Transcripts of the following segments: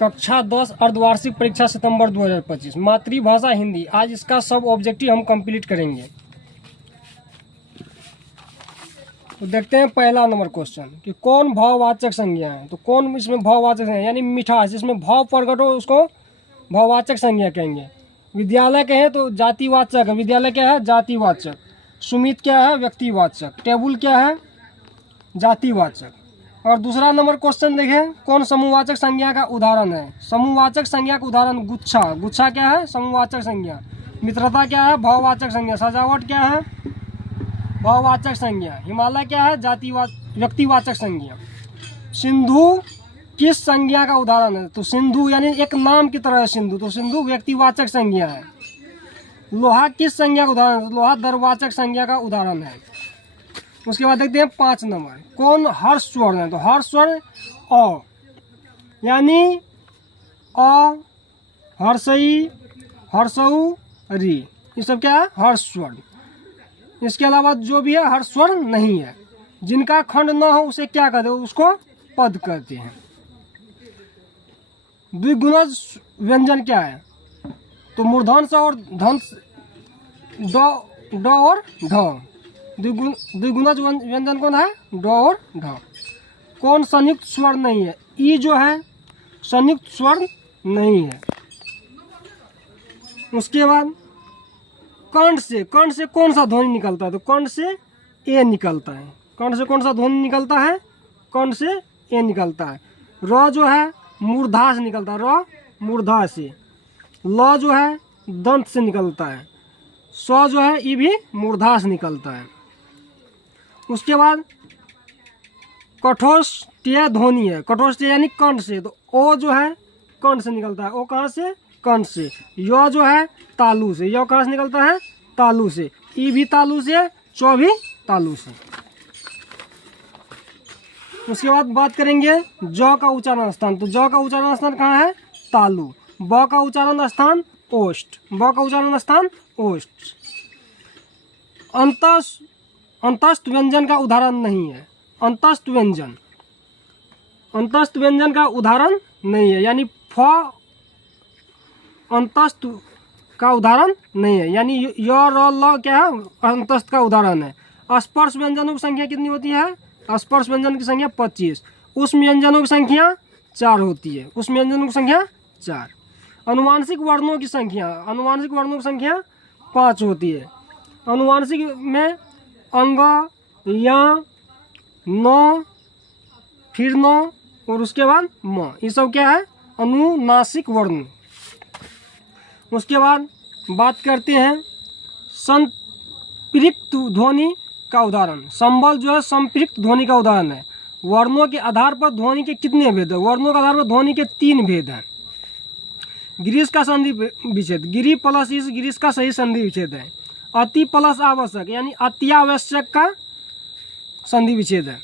कक्षा 10 अर्धवार्षिक परीक्षा सितंबर 2025, मातृभाषा हिंदी। आज इसका सब ऑब्जेक्टिव हम कंप्लीट करेंगे। तो देखते हैं पहला नंबर क्वेश्चन कि कौन भाववाचक संज्ञा है। तो कौन इसमें भाववाचक संज्ञा यानी मिठास, जिसमें भाव प्रकट हो उसको भाववाचक संज्ञा कहेंगे। विद्यालय कहें तो जातिवाचक है, विद्यालय क्या है, जातिवाचक। सुमित क्या है, व्यक्तिवाचक। टेबुल क्या है, जातिवाचक। और दूसरा नंबर क्वेश्चन देखें, कौन समूहवाचक संज्ञा का उदाहरण है। समूहवाचक संज्ञा का उदाहरण गुच्छा, गुच्छा क्या है, समूहवाचक संज्ञा। मित्रता क्या है, भाववाचक संज्ञा। सजावट क्या है, भाववाचक संज्ञा। हिमालय क्या है, व्यक्तिवाचक संज्ञा। सिंधु किस संज्ञा का उदाहरण है। तो सिंधु यानी एक नाम की तरह है सिंधु, तो सिंधु व्यक्तिवाचक संज्ञा है। लोहा किस संज्ञा का उदाहरण है। लोहा द्रवाचक संज्ञा का उदाहरण है। उसके बाद देखते हैं 5 नंबर, कौन हर्ष स्वर है। तो हर्ष स्वर अ यानी अ, हर्षई, हर्षऊ, री, ये सब क्या है, हर्ष स्वर। इसके अलावा जो भी है हर्ष स्वर नहीं है। जिनका खंड न हो उसे क्या कहते हैं, उसको पद कहते हैं। द्विगुणज व्यंजन क्या है। तो मूर्धन्य और धन्य, ड और ढ। द्विगुणज व्यंजन कौन है, ड और ढ। कौन संयुक्त स्वर नहीं है। ई जो है संयुक्त स्वर नहीं है। उसके बाद कंठ से कौन सा ध्वनि निकलता है। तो कंठ से ए निकलता है। कंठ से कौन सा ध्वनि निकलता है, कंठ से ए निकलता है। र जो है मूर्धा से निकलता है, र मूर्धा से। ल जो है दंत से निकलता है। स जो है ये भी मूर्धा से निकलता है। उसके बाद कठोष्ठीय ध्वनि है। कठोष्ठीय यानी कंठ से, तो ओ जो है कंठ से निकलता है। ओ कहाँ से, कंठ से। य जो है तालु से। य कहाँ से निकलता है, तालु से। ई भी तालु से, चौ भी तालु से। उसके बाद बात करेंगे ज का उच्चारण स्थान। तो ज का उच्चारण स्थान कहाँ है, तालु। ब का उच्चारण स्थान ओष्ठ। ब का उच्चारण स्थान ओष्ठ। अंतस्थ व्यंजन का उदाहरण नहीं है। अंतस्थ व्यंजन, अंतस्थ व्यंजन का उदाहरण नहीं है। यानी फ अंतस्थ का उदाहरण नहीं है। यानी य र ल क्या है, अंतस्थ का उदाहरण है। स्पर्श व्यंजनों की संख्या कितनी होती है, स्पर्श व्यंजन की संख्या 25। उस व्यंजनों की संख्या 4 होती है। उस व्यंजनों की संख्या 4। अनुवांशिक वर्णों की संख्या, अनुवांशिक वर्णों की संख्या 5 होती है। अनुवांशिक में अंग, या, न, फिर न और उसके बाद म, ये सब क्या है, अनुनासिक वर्ण। उसके बाद बात करते हैं संपृक्त ध्वनि का उदाहरण। संबल जो है संपृक्त ध्वनि का उदाहरण है। वर्णों के आधार पर ध्वनि के कितने भेद है। वर्णों के आधार पर ध्वनि के 3 भेद हैं। गिरीश का संधि विच्छेद, गिरी प्लस इस, गिरीश का सही संधि विच्छेद है। अति प्लस आवश्यक यानी अत्यावश्यक का संधि विच्छेद है।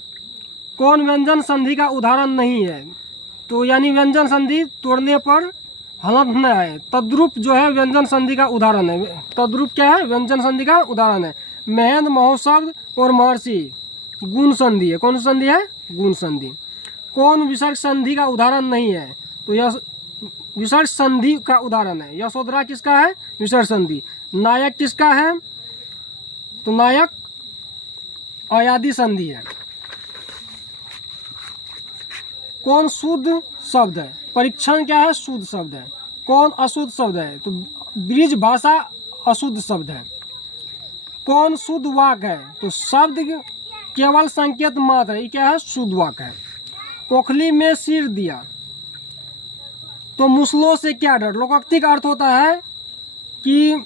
कौन व्यंजन संधि का उदाहरण नहीं है। तो यानी व्यंजन संधि तोड़ने पर हलंत न आए। तद्रूप जो है व्यंजन संधि का उदाहरण है। तद्रूप क्या है, व्यंजन संधि का उदाहरण है। महेंद्र, महोत्सव और महर्षि गुण संधि है। कौन संधि है, गुण संधि। कौन विसर्ग संधि का उदाहरण नहीं है। तो यह विसर्ग संधि का उदाहरण है। यशोधरा किसका है, विसर्ग संधि। नायक किसका है, तो नायक अयादि संधि है। कौन शुद्ध शब्द है। परीक्षण क्या है, शुद्ध शब्द है। कौन अशुद्ध शब्द है। तो ब्रिज भाषा अशुद्ध शब्द है। कौन शुद्ध वाक है। तो शब्द केवल संकेत मात्र है, ये क्या है, शुद्ध वाक है। ओखली में सिर दिया, तो मुसलों से क्या डर। लोकोक्ति का अर्थ होता है कि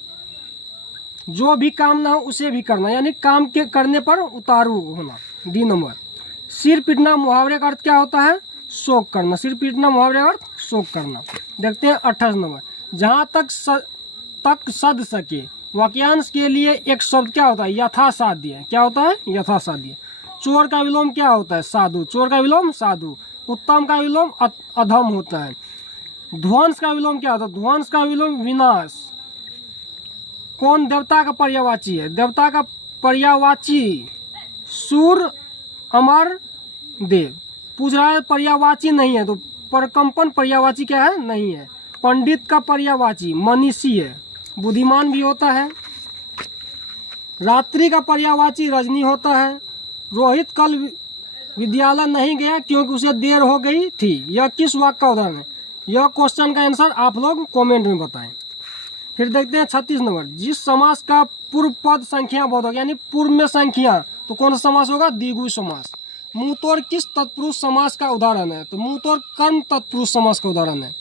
जो भी काम ना हो उसे भी करना, यानी काम के करने पर उतारू होना। D number. सिर पीटना मुहावरे का अर्थ क्या होता है, शोक करना। सिर पीटना मुहावरे का अर्थ शोक करना। देखते हैं 28 नंबर। जहाँ तक सद सके वाक्यांश के लिए एक शब्द क्या होता है, यथासाध्य। क्या होता है, यथासाध्य। चोर का विलोम क्या होता है, साधु। चोर का विलोम साधु। उत्तम का विलोम अधम होता है। ध्वंस का विलोम क्या होता है, ध्वंस का विलोम विनाश। कौन देवता का पर्यायवाची है। देवता का पर्यायवाची सूर, अमर, देव। पूछ रहा है पर्यायवाची नहीं है, तो परकंपन पर्यायवाची क्या है? नहीं है। पंडित का पर्यायवाची मनीषी है, बुद्धिमान भी होता है। रात्रि का पर्यायवाची रजनी होता है। रोहित कल विद्यालय नहीं गया क्योंकि उसे देर हो गई थी। यह किस वाक्य का उदाहरण है? यह क्वेश्चन का आंसर आप लोग कमेंट में बताएं। फिर देखते हैं 36 नंबर। जिस समास का पूर्व पद संख्या बोधक यानी पूर्व में संख्या, तो कौन सा समास होगा? द्विगु समास। मुंह तोड़ किस तत्पुरुष समास का उदाहरण है? तो मुंह तोड़ कर्म तत्पुरुष समास का उदाहरण है।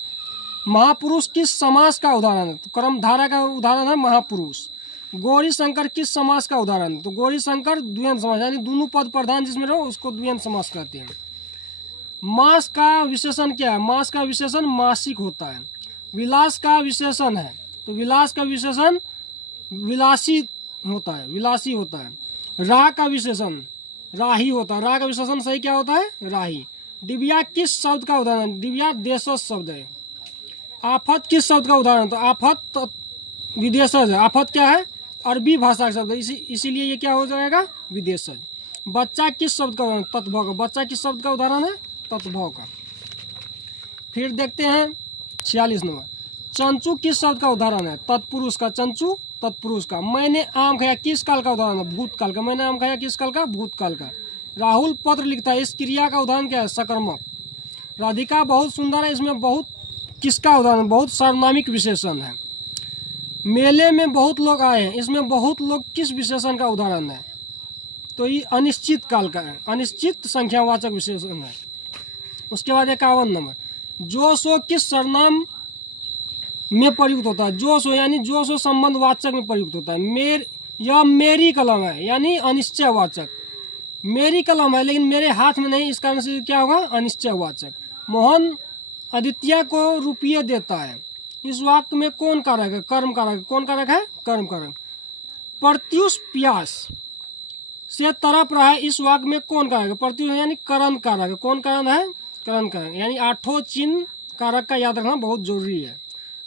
महापुरुष किस समास का उदाहरण है? तो कर्मधारा का उदाहरण है महापुरुष। गौरी शंकर किस समास का उदाहरण है? तो गौरी शंकर द्वंद्व समास यानी दोनों पद प्रधान जिसमें रहो उसको द्वंद्व समास कहते हैं। मास का विशेषण क्या है? मास का विशेषण मासिक होता है। विलास का विशेषण है, तो विलास का विशेषण विलासी होता है, विलासी होता है। रा का विशेषण राही होता है। रा का विशेषण सही क्या होता है? राही। डिबिया किस शब्द का उदाहरण है? डिबिया देशज शब्द है। आफत किस शब्द का उदाहरण? तो आफत विदेशज है। आफत क्या है? अरबी भाषा का शब्द है, इसीलिए ये क्या हो जाएगा? विदेशज। बच्चा किस शब्द का उदाहरण? तत्भव का। बच्चा किस शब्द का उदाहरण है? तत्भव का। फिर देखते हैं 46 नंबर। चंचू किस शब्द का उदाहरण है? तत्पुरुष का। चंचू तत्पुरुष का। मैंने आम खाया किस काल का उदाहरण है? भूतकाल का। मैंने आम खाया किस काल का? भूतकाल का। राहुल पत्र लिखता है, इस क्रिया का उदाहरण क्या है? सकर्मक। राधिका बहुत सुंदर है, इसमें बहुत किसका उदाहरण? बहुत सार्वनामिक विशेषण है। मेले में बहुत लोग आए हैं, इसमें बहुत लोग किस विशेषण का उदाहरण है? तो ये अनिश्चित काल का है, अनिश्चित संख्यावाचक विशेषण है। उसके बाद 51 नंबर। जो सो किस सर्वनाम में प्रयुक्त होता है? जो सो यानी जो सो संबंधवाचक में प्रयुक्त होता है। यह मेरी कलम है यानी अनिश्चयवाचक। मेरी कलम है लेकिन मेरे हाथ में नहीं, इस कारण से क्या होगा? अनिश्चयवाचक। मोहन आदित्य को रुपये देता है, इस वाक्य में कौन कारक है? कर्म कारक। कौन कारक है? कर्म कारक। प्रत्युष प्यास से तरफ रहा है, इस वाक्य में कौन कारक है? प्रत्युष यानी करण कारक है। कौन कारण है? करण कारक। यानी 8 चिन्ह कारक का याद रखना बहुत जरूरी है।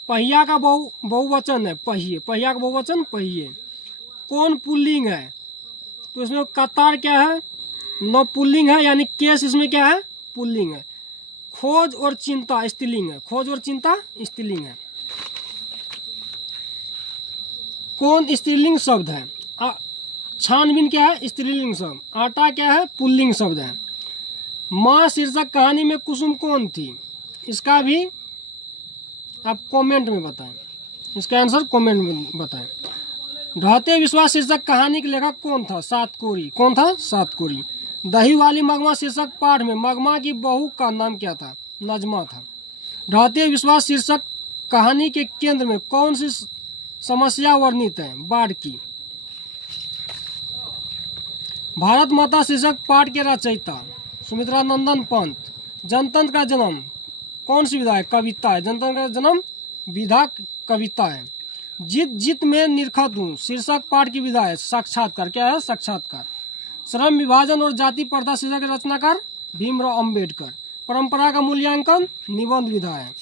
पहिया का बहुवचन है पहिए। पहिया का बहुवचन पहिए। कौन पुल्लिंग है? तो इसमें कतार क्या है? न पुल्लिंग है यानी केस इसमें क्या है? पुल्लिंग है। खोज और चिंता स्त्रीलिंग है। खोज और चिंता स्त्रीलिंग है। कौन स्त्रीलिंग शब्द है? छानबीन क्या है? स्त्रीलिंग शब्द। आटा क्या है? पुल्लिंग शब्द है। माँ शीर्षक कहानी में कुसुम कौन थी? इसका भी आप कमेंट में बताएं, इसका आंसर कमेंट में बताएं। ढहते विश्वास शीर्षक कहानी के लेखक कौन था? सातकोरी। कौन था? सातकोरी। दही वाली मगमा शीर्षक पाठ में मगमा की बहू का नाम क्या था? नजमा था। ढहते विश्वास शीर्षक कहानी के केंद्र में कौन सी समस्या वर्णित है? बाढ़ की। भारत माता शीर्षक पाठ के रचयिता सुमित्रा नंदन पंत। जनतंत्र का जन्म कौन सी विधा है? कविता है। जनतंत्र का जन्म विधा कविता है। जित जित में निरखत हूँ शीर्षक पाठ की विधा है साक्षात्कार। क्या है? साक्षात्कार। श्रम विभाजन और जाति प्रथा शीर्षक रचनाकार भीमराव अंबेडकर। परंपरा का मूल्यांकन निबंध विधा है।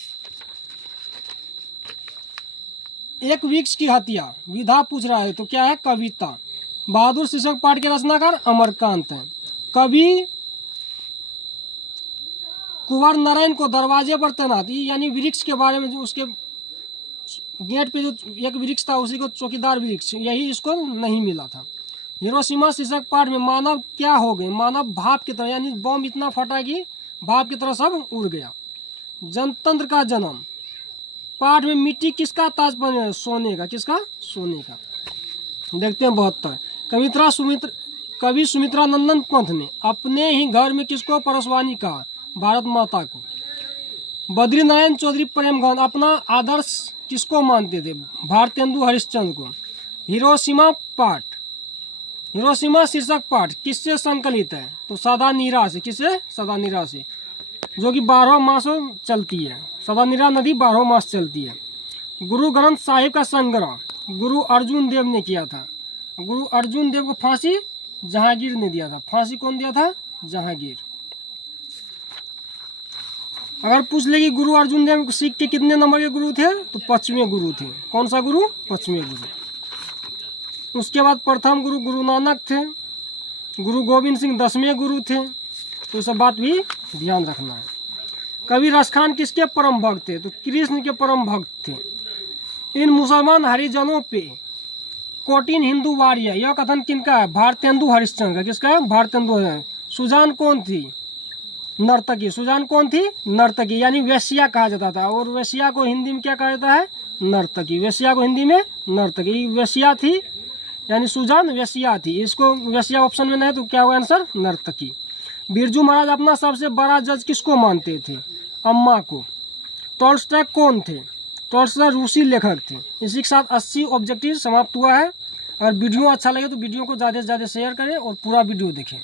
एक वृक्ष की हत्या विधा पूछ रहा है तो क्या है? कविता। बहादुर शीर्षक पाठ के रचनाकार अमरकांत है। कवि कुंवर नारायण को दरवाजे पर तैनात, यानी वृक्ष के बारे में जो उसके गेट पे जो एक वृक्ष था उसी को चौकीदार वृक्ष, यही इसको नहीं मिला था। हिरोशिमा शीर्षक पाठ में मानव क्या हो गए? मानव भाप की तरह, यानी बम इतना फटा कि भाप की तरह सब उड़ गया। जनतंत्र का जन्म पाठ में मिट्टी किसका ताज बने? सोने का। किसका? सोने का। देखते हैं 72। कवि सुमित्रा नंदन पंत ने अपने ही घर में किसको परसवानी कहा? भारत माता को। बद्री नारायण चौधरी प्रेमगंज अपना आदर्श किसको मानते थे? भारतेंदु हरिश्चंद्र को। हिरोशिमा पाठ, हिरोशिमा शीर्षक पाठ किससे संकलित है? तो सदा नीरा से। किससे? सदा नीरा से, जो कि 12 मासों चलती है। सदा नीरा नदी 12 मास चलती है। गुरु ग्रंथ साहिब का संग्रह गुरु अर्जुन देव ने किया था। गुरु अर्जुन देव को फांसी जहांगीर ने दिया था। फांसी कौन दिया था? जहांगीर। अगर पूछ ले कि गुरु अर्जुन देव सिख के कितने नंबर के गुरु थे? तो 5वें गुरु थे। कौन सा गुरु? 5वें गुरु। उसके बाद प्रथम गुरु गुरु नानक थे। गुरु गोविंद सिंह 10वें गुरु थे। तो ये सब बात भी ध्यान रखना है। कवि रसखान किसके परम भक्त थे? तो कृष्ण के परम भक्त थे। इन मुसलमान हरिजनों पे कोटिन हिंदू वार्य, यह कथन किनका है? भारतेंदु हरिश्चंद्र का। किसका है? भारतेंदु हरिश्चंद्र। सुजान कौन थी? नर्तकी। सुजान कौन थी? नर्तकी, यानी वेश्या कहा जाता था। और वेश्या को हिंदी में क्या कहा जाता है? नर्तकी। वेश्या को हिंदी में नर्तकी। वेश्या थी यानी सुजान वेश्या थी। इसको वेश्या ऑप्शन में नहीं तो क्या होगा आंसर? नर्तकी। बिरजू महाराज अपना सबसे बड़ा जज किसको मानते थे? अम्मा को। टॉल्स्टॉय कौन थे? टॉल्स्टॉय रूसी लेखक थे। इसी के साथ 80 ऑब्जेक्टिव समाप्त हुआ है। अगर वीडियो अच्छा लगे तो वीडियो को ज़्यादा से ज़्यादा शेयर करें और पूरा वीडियो देखें।